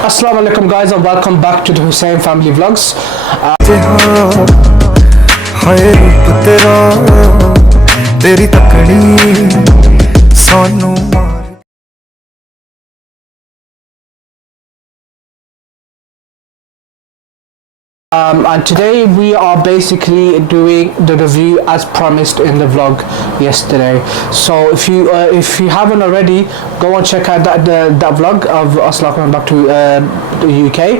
Assalamu alaikum guys, and welcome back to the Hussain Family Vlogs. And today we are basically doing the review as promised in the vlog yesterday. So if you haven't already, go and check out that vlog of us coming back to the UK.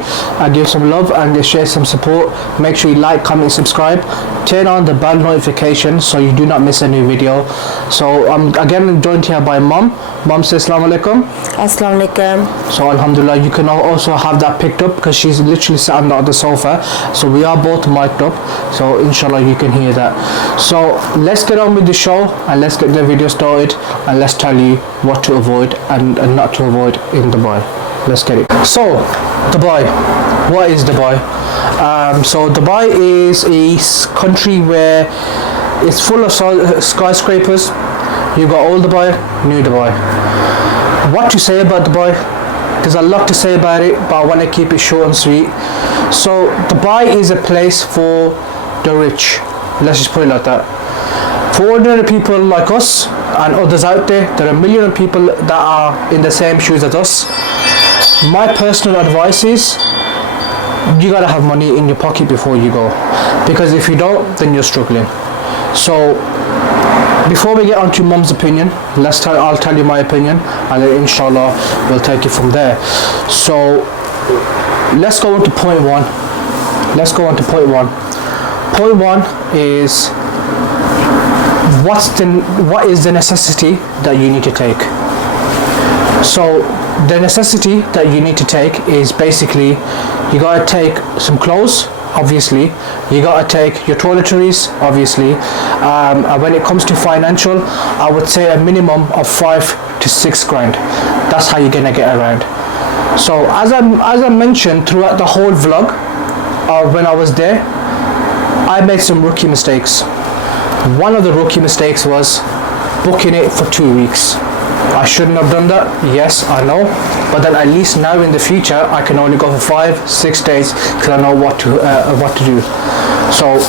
Give some love and share some support. Make sure you like, comment, subscribe. Turn on the bell notification so you do not miss a new video. So I'm again joined here by Mom. Mom says Assalamu alaikum. Assalamu alaikum. So alhamdulillah, you can also have that picked up because she's literally sat on the sofa. So we are both mic'd up, so inshallah you can hear that. So let's get on with the show and let's get the video started, and let's tell you what to avoid and not to avoid in Dubai. Let's get it. So Dubai, what is Dubai? So Dubai is a country where it's full of skyscrapers. You've got old Dubai, new Dubai. What to say about Dubai? There's a lot to say about it, but I want to keep it short and sweet. So Dubai is a place for the rich. Let's just put it like that. For ordinary people like us and others out there are a million of people that are in the same shoes as us. My personal advice is you gotta have money in your pocket before you go, because if you don't, then you're struggling. So before we get on to Mum's opinion, I'll tell you my opinion, and then inshallah we'll take it from there. So let's go on to point one. Point one is what is the necessity that you need to take. So the necessity that you need to take is basically you gotta take some clothes. Obviously, you gotta take your toiletries. Obviously, when it comes to financial, I would say a minimum of 5 to 6 grand. That's how you're gonna get around. So as I mentioned throughout the whole vlog, when I was there, I made some rookie mistakes. One of the rookie mistakes was booking it for 2 weeks. I shouldn't have done that, yes, I know, but then at least now in the future I can only go for 5-6 days because I know what to do. So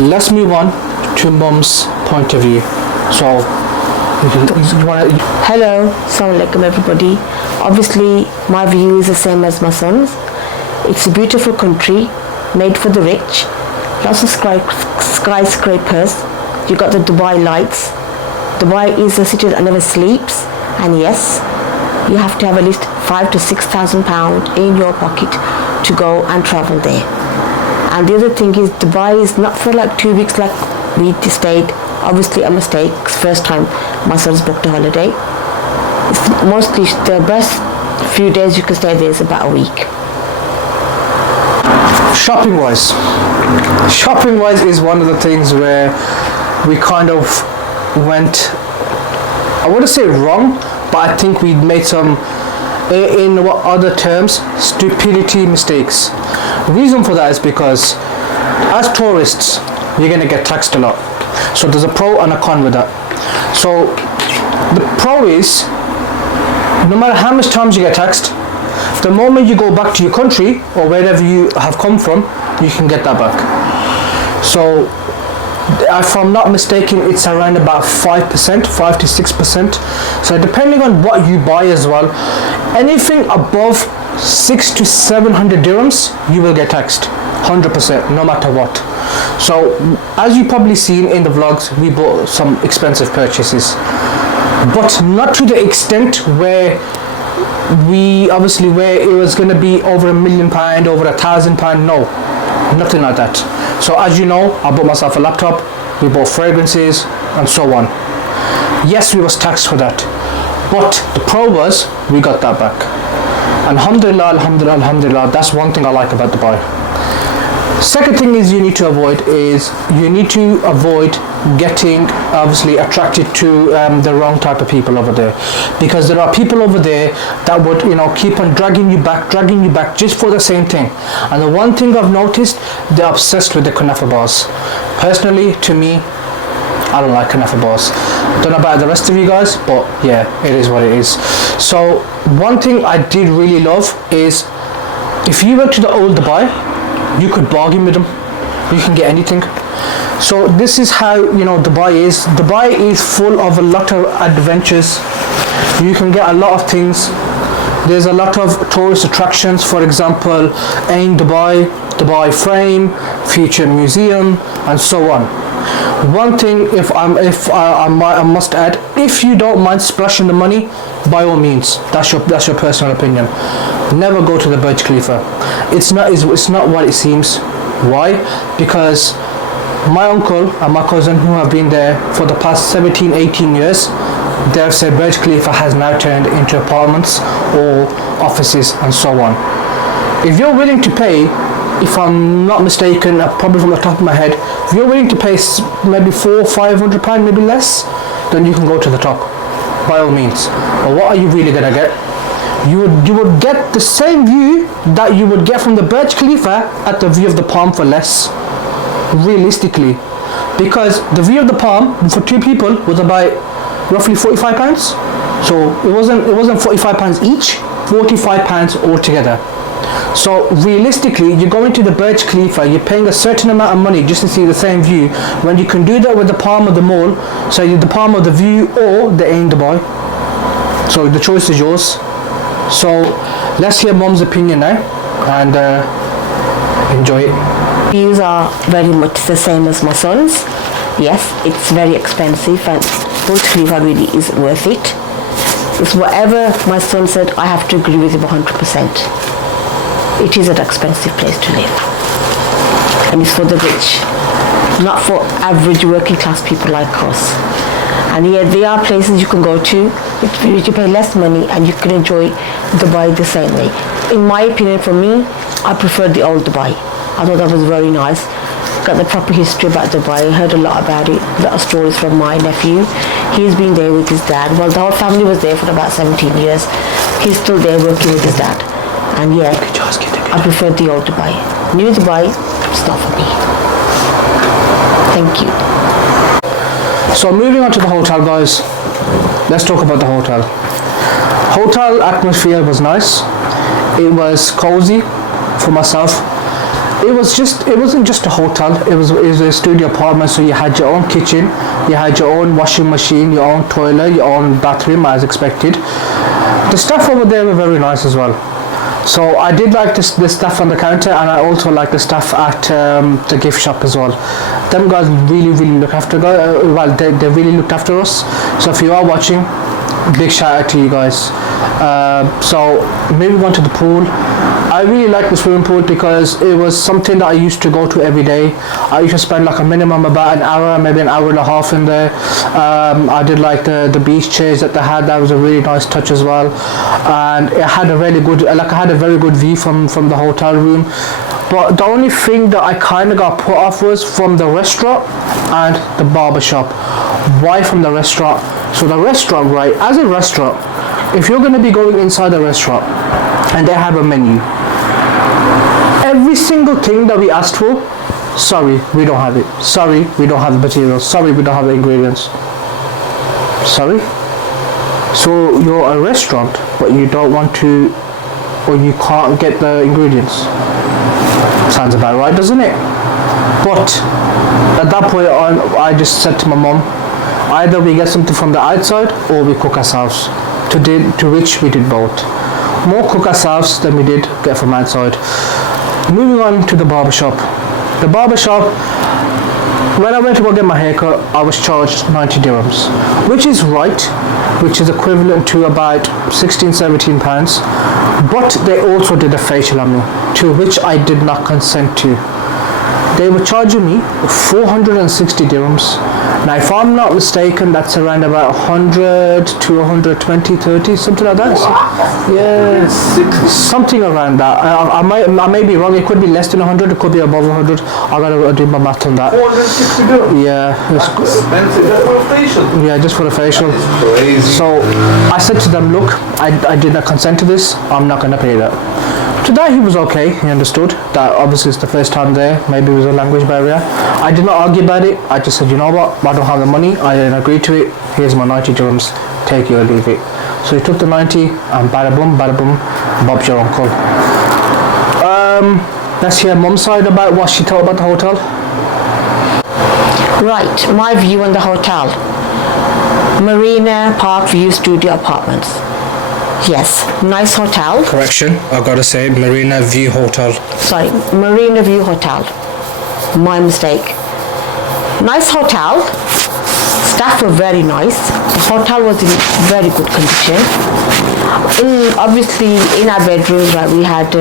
let's move on to Mum's point of view. So Hello, assalamu alaikum everybody. Obviously my view is the same as my son's. It's a beautiful country made for the rich. Lots of skyscrapers. You got the Dubai lights. Dubai is a city that never sleeps. And yes, you have to have at least 5,000 to 6,000 pounds in your pocket to go and travel there. And the other thing is, Dubai is not for like 2 weeks like we stayed. Obviously a mistake. First time my son's booked a holiday. It's mostly the best few days you can stay there is about a week. Shopping wise is one of the things where we kind of went, I wouldn't say wrong, but I think we made some, in what other terms, stupidity mistakes. Reason for that is because as tourists you're going to get taxed a lot. So there's a pro and a con with that. So the pro is no matter how much times you get taxed, the moment you go back to your country or wherever you have come from, you can get that back. So if I'm not mistaken, it's around about 5%, 5 to 6%. So depending on what you buy as well, anything above 600 to 700 dirhams, you will get taxed 100%, no matter what. So as you probably seen in the vlogs, we bought some expensive purchases, but not to the extent where where it was going to be over £1 million, over £1,000. No, nothing like that. So as you know, I bought myself a laptop, we bought fragrances and so on. Yes, we was taxed for that, but the pro was we got that back. Alhamdulillah, alhamdulillah, alhamdulillah. That's one thing I like about Dubai. Second thing is you need to avoid getting obviously attracted to the wrong type of people over there, because there are people over there that would keep on dragging you back just for the same thing. And the one thing I've noticed, they're obsessed with the kunafa bars. Personally, to me, I don't like kunafa bars. Don't know about the rest of you guys, but yeah, it is what it is. So one thing I did really love is If you went to the old Dubai, you could bargain with them. You can get anything. So this is how, you know, Dubai is. Dubai is full of a lot of adventures. You can get a lot of things. There's a lot of tourist attractions. For example, Ain Dubai, Dubai Frame, Future Museum, and so on. One thing, I must add, if you don't mind splashing the money, by all means, that's your personal opinion. Never go to the Burj Khalifa. It's not what it seems. Why? Because my uncle and my cousin, who have been there for the past 17-18 years, they've said Burj Khalifa has now turned into apartments or offices and so on. If you're willing to pay, if I'm not mistaken, probably from the top of my head, if you're willing to pay maybe £400-500, maybe less, then you can go to the top, by all means. But what are you really gonna get? You would get the same view that you would get from the Burj Khalifa at the view of the Palm for less, realistically, because the view of the Palm for two people was about roughly £45. So it wasn't £45 each, £45 altogether. So realistically, you're going to the Burj Khalifa, you're paying a certain amount of money just to see the same view, when you can do that with the Palm of the Mall, so the Palm of the View or the Ain Dubai. So the choice is yours. So let's hear Mom's opinion now, and enjoy it. Views are very much the same as my son's. Yes, it's very expensive, and Burj Khalifa really isn't worth it. It's whatever my son said, I have to agree with him 100%. It is an expensive place to live, and it's for the rich, not for average working class people like us. And yet there are places you can go to which you pay less money and you can enjoy Dubai the same way. In my opinion, for me, I prefer the old Dubai. I thought that was very nice. Got the proper history about Dubai. I heard a lot about it, a lot of stories from my nephew. He's been there with his dad. Well, the whole family was there for about 17 years. He's still there working with his dad. And yeah, I prefer the old Dubai. New Dubai, it's not for me. Thank you. So moving on to the hotel, guys. Let's talk about the hotel. Hotel atmosphere was nice. It was cozy for myself. It wasn't just a hotel. It was a studio apartment. So you had your own kitchen, you had your own washing machine, your own toilet, your own bathroom, as expected. The staff over there were very nice as well. So I did like the staff on the counter, and I also like the staff at the gift shop as well. Them guys really look after they really looked after us. So if you are watching, big shout out to you guys. So moving on to the pool. I really like the swimming pool because it was something that I used to go to every day. I used to spend like a minimum about an hour, maybe an hour and a half in there. I did like the beach chairs that they had. That was a really nice touch as well, and it had a really good, I had a very good view from the hotel room. But the only thing that I kind of got put off was from the restaurant and the barber shop. Why from the restaurant? So the restaurant, right, as a restaurant, if you're going to be going inside the restaurant and they have a menu, every single thing that we asked for, sorry, we don't have it. Sorry, we don't have the materials. Sorry, we don't have the ingredients. Sorry? So you're a restaurant, but you don't want to, or you can't get the ingredients. Sounds about right, doesn't it? But at that point on, I just said to my mom, either we get something from the outside or we cook ourselves. To which we did both. More cook ourselves than we did get from outside. Moving on to the barbershop. The barbershop, when I went to go get my haircut, I was charged 90 dirhams, which is right, which is equivalent to about 16-17 pounds. But they also did a facial on me, to which I did not consent to. They were charging me 460 dirhams. Now, if I'm not mistaken, that's around about 100 to 120, 30, something like that. Wow. Yeah, something around that. I may be wrong. It could be less than 100. It could be above 100. I gotta do my math on that. 460 dirhams. Yeah. That's expensive. Just for a facial. Yeah, just for a facial. Crazy. So I said to them, look, I did not consent to this. I'm not gonna pay that. To that, he was okay. He understood that obviously it's the first time there. Maybe it was a language barrier. I did not argue about it. I just said, you know what? I don't have the money. I didn't agree to it. Here's my 90 dirhams. Take it or leave it. So he took the 90 and bada boom, Bob's your uncle. Let's hear Mum's side about what she thought about the hotel. Right, my view on the hotel. Marina Park View Studio Apartments. Yes, nice hotel. Correction, I gotta say Marina View Hotel. Sorry, Marina View Hotel. My mistake. Nice hotel. Staff were very nice. The hotel was in very good condition. Obviously, in our bedrooms, right, we had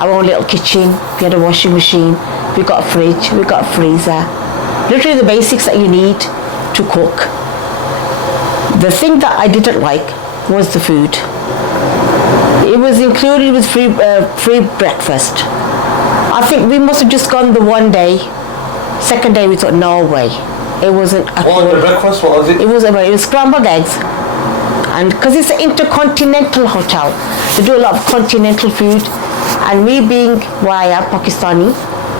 our own little kitchen. We had a washing machine. We got a fridge. We got a freezer. Literally the basics that you need to cook. The thing that I didn't like was the food. It was included with free breakfast. I think we must have just gone the one day. Second day we thought, no way. It wasn't at all. What was the breakfast? What was it? It was scrambled eggs. And because it's an intercontinental hotel, they do a lot of continental food. And me being where I am, Pakistani,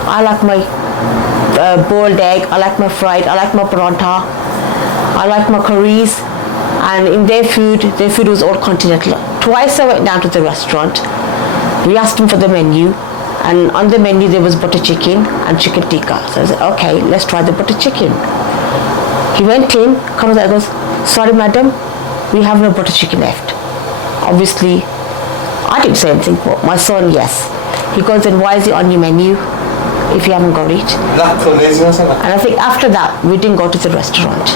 I like my boiled egg, I like my fried, I like my paratha, I like my curries. And in their food was all continental. Twice I went down to the restaurant. We asked them for the menu, and on the menu there was butter chicken and chicken tikka. So I said, okay, let's try the butter chicken. He went in, comes out and goes, sorry madam, we have no butter chicken left. Obviously, I didn't say anything, but my son, yes. He goes, then why is it on your menu if you haven't got it? That's laziness, isn't it? And I think after that, we didn't go to the restaurant.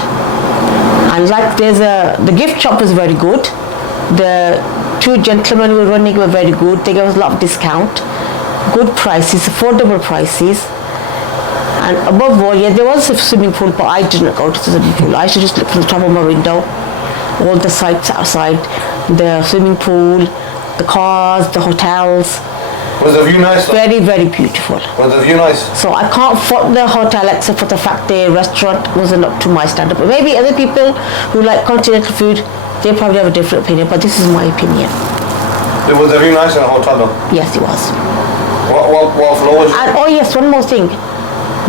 And like the gift shop was very good. The two gentlemen who were running were very good. They gave us a lot of discount. Good prices, affordable prices. And above all, yeah, there was a swimming pool, but I didn't go to the swimming pool. I used to just look from the top of my window. All the sights outside, the swimming pool, the cars, the hotels. Was the view nice? Very, very beautiful. Was the view nice? So I can't fault the hotel except for the fact the restaurant wasn't up to my standard. But maybe other people who like continental food, they probably have a different opinion, but this is my opinion. Was the view nice in the hotel though? Yes, it was. What floor was it? And oh yes, one more thing.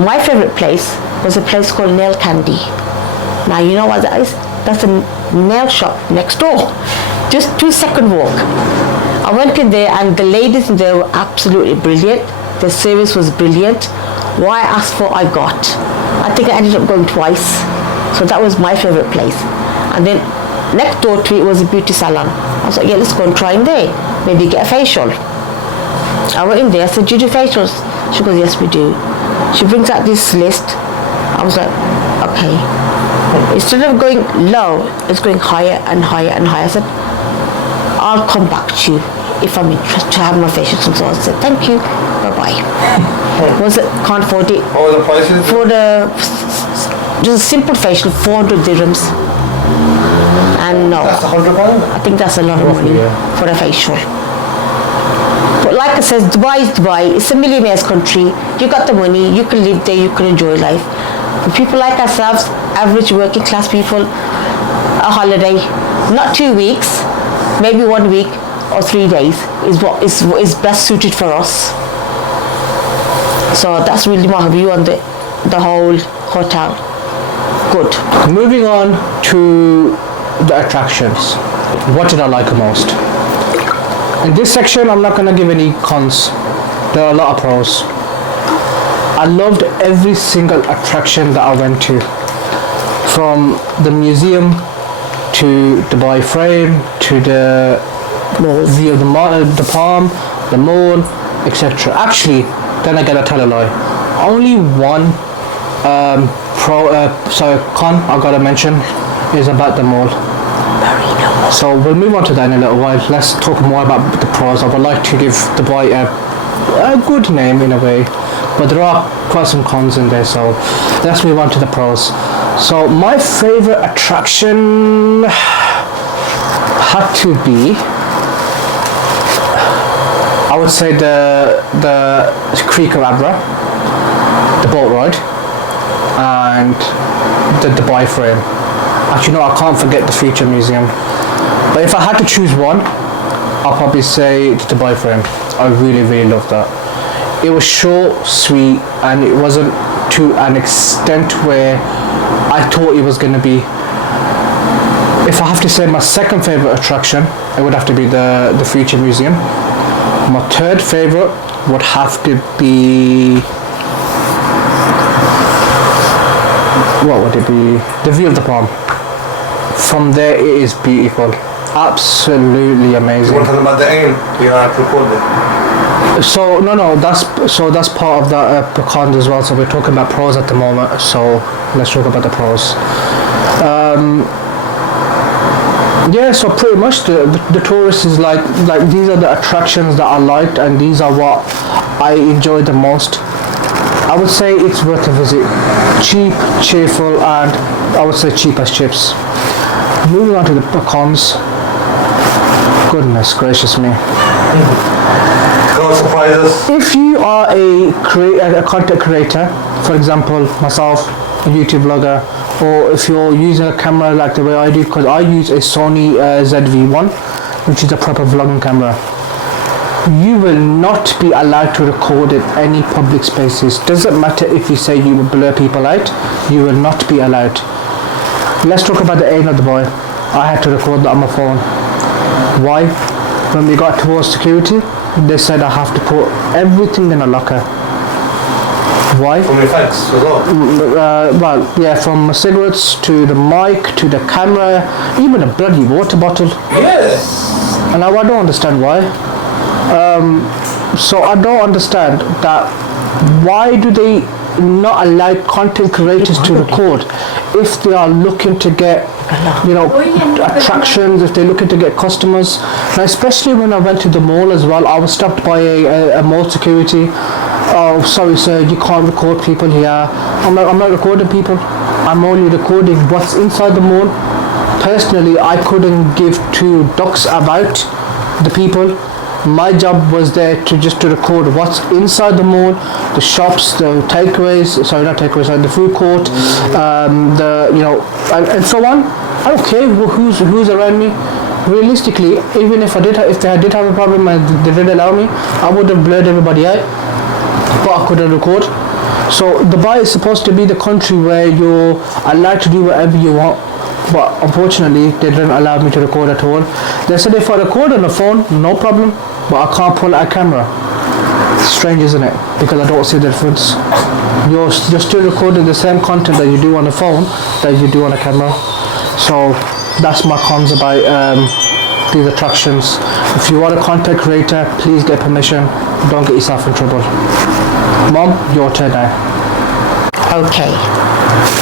My favourite place was a place called Nail Candy. Now you know what that is? That's a nail shop next door. Just 2-second walk. I went in there and the ladies in there were absolutely brilliant. The service was brilliant. What I asked for, I got. I think I ended up going twice. So that was my favourite place. And then next door to it was a beauty salon. I was like, yeah, let's go and try in there. Maybe get a facial. I went in there, I said, do you do facials? She goes, yes, we do. She brings out this list. I was like, okay. Instead of going low, it's going higher and higher and higher. I said, I'll come back to you if I'm interested to have my facials. And so I said, thank you, bye-bye. Can't afford it. What were the prices? For just a simple facial, 400 dirhams. And no. That's £100? I think that's a lot of money for a facial. But like I said, Dubai is Dubai. It's a millionaire's country. You got the money, you can live there, you can enjoy life. For people like ourselves, average working class people, a holiday, not 2 weeks, maybe 1 week or 3 days is what is best suited for us. So that's really my view on the whole hotel. Good. Moving on to the attractions. What did I like the most? In this section, I'm not going to give any cons. There are a lot of pros. I loved every single attraction that I went to. From the museum to Dubai Frame to the view of the Palm, the mall, etc. Actually, then I gotta tell a lie. Only one con I gotta mention is about the mall. So we'll move on to that in a little while. Let's talk more about the pros. I would like to give Dubai a good name in a way, but there are quite some cons in there. So let's move on to the pros. So my favorite attraction had to be, I would say the Creek of Abra, the boat ride, and the Dubai Frame. Actually, no, I can't forget the Future Museum. But if I had to choose one, I'll probably say the Dubai Frame. I really, really loved that. It was short, sweet, and it wasn't to an extent where I thought it was going to be. If I have to say my second favorite attraction, it would have to be the Future Museum. My third favorite would have to be, what would it be? The view of the palm. From there it is beautiful. Absolutely amazing. You want to talk about the aim? You have to record it. So no, that's part of the cons as well. So we're talking about pros at the moment. So let's talk about the pros. Yeah, so pretty much the tourists is like these are the attractions that I liked, and these are what I enjoyed the most. I would say it's worth a visit. Cheap, cheerful, and I would say cheap as chips. Moving on to the cons. Goodness gracious me. No surprises. If you are a content creator, for example myself, a YouTube vlogger, or if you're using a camera like the way I do, because I use a Sony ZV-1, which is a proper vlogging camera, you will not be allowed to record in any public spaces. Doesn't matter if you say you will blur people out, you will not be allowed. Let's talk about the aim of the boy. I had to record that on my phone. Why? When we got towards security, they said I have to put everything in a locker. Why? From your facts as well. Well, yeah, from cigarettes to the mic to the camera, even a bloody water bottle. Yes. And I don't understand why. So I don't understand that. Why do they not allow content creators to record if they are looking to get, attractions, if they're looking to get customers? Now, especially when I went to the mall as well, I was stopped by a mall security. Oh, sorry sir, you can't record people here. I'm not recording people. I'm only recording what's inside the mall. Personally, I couldn't give two ducks about the people. My job was there to record what's inside the mall, the shops, the takeaways, the food court, and so on. I don't care who's around me. Realistically, even if they did have a problem and they didn't allow me, I would have blurred everybody out, but I couldn't record. So Dubai is supposed to be the country where you're allowed to do whatever you want, but unfortunately they didn't allow me to record at all. They said if I record on the phone, no problem, but I can't pull out a camera. Strange, isn't it? Because I don't see the difference. You're still recording the same content that you do on the phone that you do on a camera. So that's my cons about these attractions. If you are a content creator, please get permission. Don't get yourself in trouble. Mom, your turn now. Okay,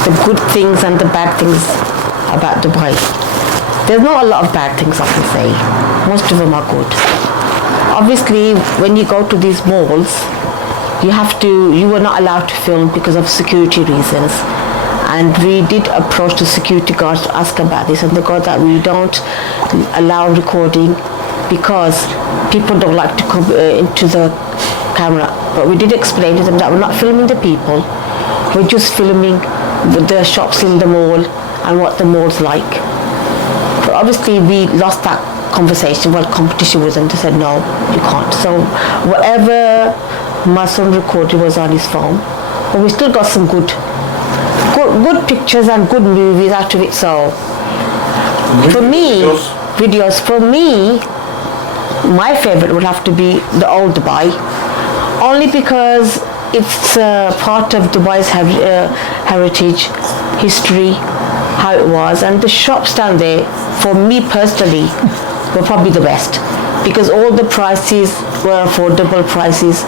the good things and the bad things about Dubai. There's not a lot of bad things I can say. Most of them are good. Obviously, when you go to these malls, you were not allowed to film because of security reasons. And we did approach the security guards to ask about this, and they got that we don't allow recording because people don't like to come into the camera. But we did explain to them that we're not filming the people, we're just filming the shops in the mall and what the mall's like. But obviously we lost that conversation, competition with them. They said no, you can't. So whatever my son recorded was on his phone, but we still got some good pictures and good movies out of it. So for me, videos, for me, my favorite would have to be the old Dubai, only because it's part of Dubai's heritage, history, how it was, and the shops down there, for me personally, were probably the best because all the prices were affordable prices.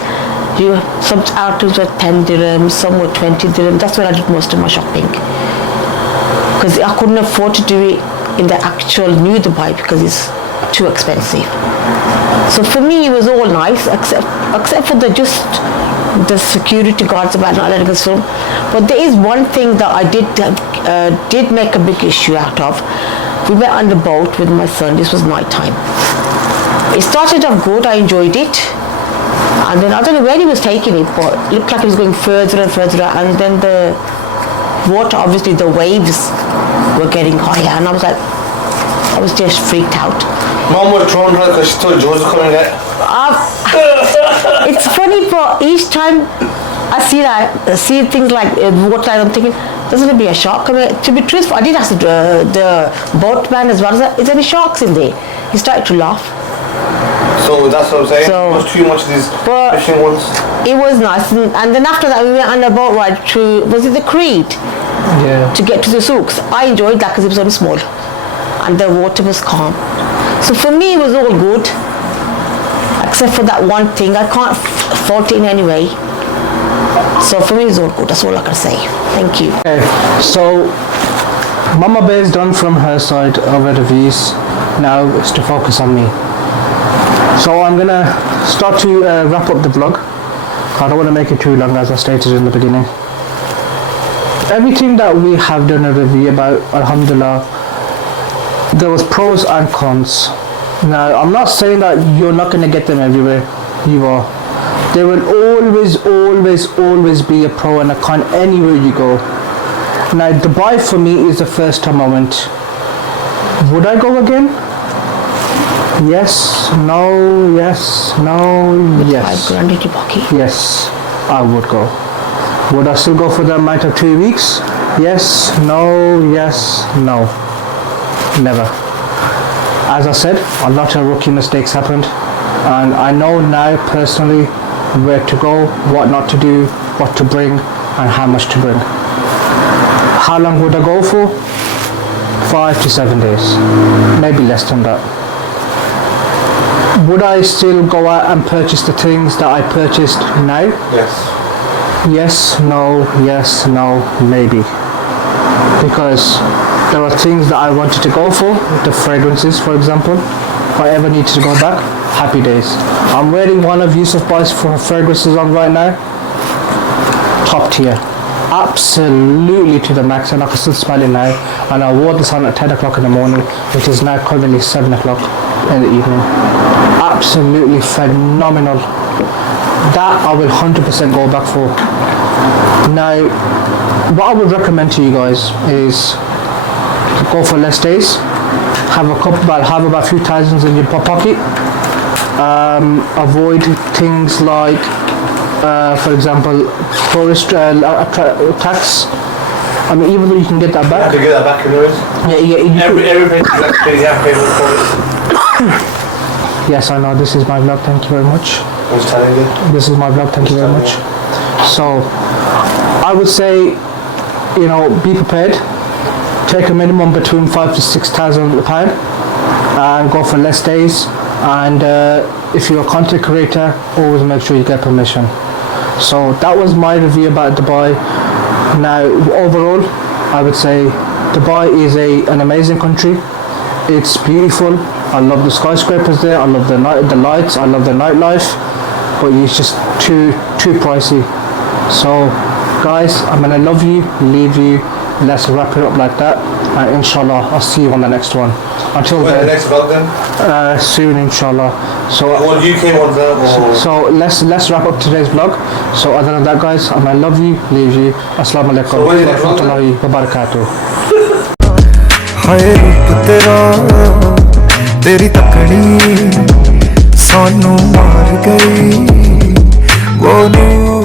Some items were 10 dirhams, some were 20 dirhams. That's where I did most of my shopping because I couldn't afford to do it in the actual new Dubai because it's too expensive. So for me it was all nice except for the security guards about not letting us film. But there is one thing that I did make a big issue out of. We went on the boat with my son. This was night time. It started off good, I enjoyed it, and then I don't know where he was taking it, but it looked like it was going further and further, and then the water, obviously the waves were getting higher, and I was just freaked out. Mom was thrown her because she thought Joe's coming out. It's funny, but each time I see things like water, I'm thinking, there's going to be a shark coming. To be truthful, I did ask the boatman as well, is there any sharks in there? He started to laugh. So that's what I'm saying. So- it was too much of these But- fishing ones. It was nice, and then after that we went on a boat ride to, was it the Crete, Yeah. to get to the souks. I enjoyed that because it was only small, and the water was calm. So for me it was all good, except for that one thing. I can't fault it in any way. So for me it's all good. That's all I can say. Thank you. Okay, so Mama Bear's done from her side of reviews. Now it's to focus on me. So I'm gonna start to wrap up the vlog. I don't want to make it too long, as I stated in the beginning. Everything that we have done a review about, alhamdulillah, there was pros and cons. Now I'm not saying that you're not going to get them everywhere. You are. There will always be a pro and a con anywhere you go. Now Dubai for me is the first time I went. Would I go again? Yes, no, yes, no, yes. $5 grand in your pocket. Yes, I would go. Would I still go for the amount of 2 weeks? Yes, no, yes, no. Never. As I said, a lot of rookie mistakes happened, and I know now personally where to go, what not to do, what to bring, and how much to bring. How long would I go for? 5 to 7 days, maybe less than that. Would I still go out and purchase the things that I purchased now? Yes. Yes, no, maybe. Because there are things that I wanted to go for, the fragrances for example. If I ever needed to go back, happy days. I'm wearing one of Yusuf Boy's fragrances on right now. Top tier. Absolutely to the max, and I can still smell it now. And I wore this on at 10 o'clock in the morning, which is now currently 7 o'clock in the evening. Absolutely phenomenal. That I will 100% go back for. Now, what I would recommend to you guys is to go for less days. Have about a few thousands in your pocket. Avoid things like, for example, tourist tax. I mean, even though you can get that You have back. to get that back anyways. Everything is actually, yeah, paid for it. Yes, I know. This is my vlog. Thank you very much. I was telling you. This is my vlog. Thank you very much. So, I would say, be prepared. Take a minimum between £5,000 to £6,000 and go for less days. And if you're a content creator, always make sure you get permission. So that was my review about Dubai. Now, overall, I would say Dubai is an amazing country. It's beautiful. I love the skyscrapers there. I love the lights. I love the nightlife. But it's just too pricey. So, guys, I'm gonna love you, leave you. Let's wrap it up like that. And inshallah, I'll see you on the next one. Until When the then, next vlog then? soon, inshallah. So. Well, UK ones then? So let's wrap up today's vlog. So other than that, guys, I'm gonna love you, leave you. Assalamu alaikum So when is wa the next vlog then? rahmatullahi wa barakatuh. हाय रूप तेरा तेरी तकड़ी सानू मार गई वो नूर